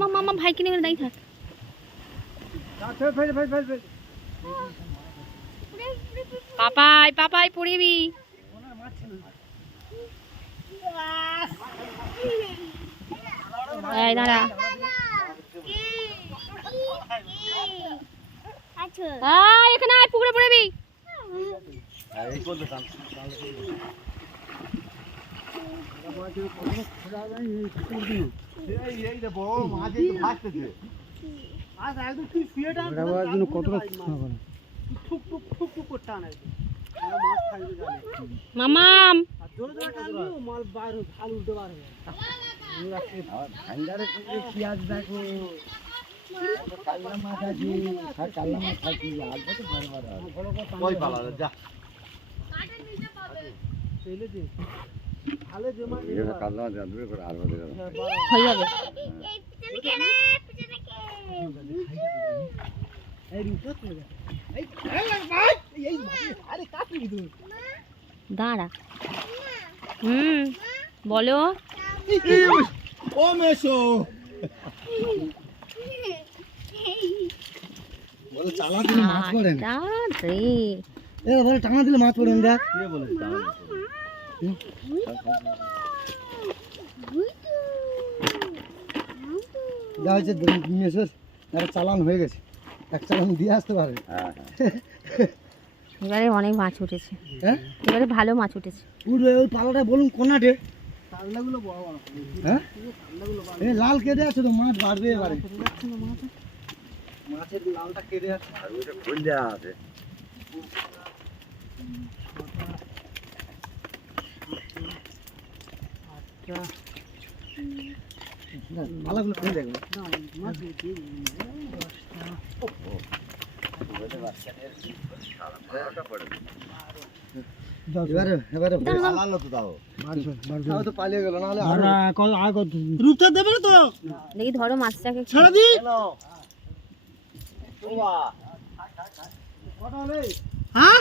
মামা ভাইকে নিয়ে দাঁড়িয়ে থাক। পাপাই পাপাই পড়িবি। এই দাঁড়া। এখানে আয়, পুকুরে পড়িবি। মামাম দাঁড়া। বলো। ও মেশো বলে চালা দিলে মাছ পড়ে না রে। বলে টানা দিলে মাছ পড়ে না। দেখ কে বলে যা হয়েছে মেশো চালান হয়ে গেছে। এক চালান দিয়ে আসতে পারে। এবারে অনেক মাছ উঠেছে। হ্যাঁ এবারে ভালো মাছ উঠেছে। ওই পালাটা বলুন কোনাটে পাল্লাগুলো বড় বড়। হ্যাঁ এই লাল কেটে আছে তো মাছ বাড়বে এবারে। মাছের লালটা কেটে আছে আর ওইটা ফুল দেওয়া আছে। আচ্ছা ভালোগুলো ফেলে দেখো না মাছ দিয়ে এবারে আলালো তো দাও মারছো তো পালিয়ে গেল। না হলে আর কত রূপটা দেবে তো দেখি ধরো মাছটাকে ছেড়ে দি। ওবা কত হলো? হ্যাঁ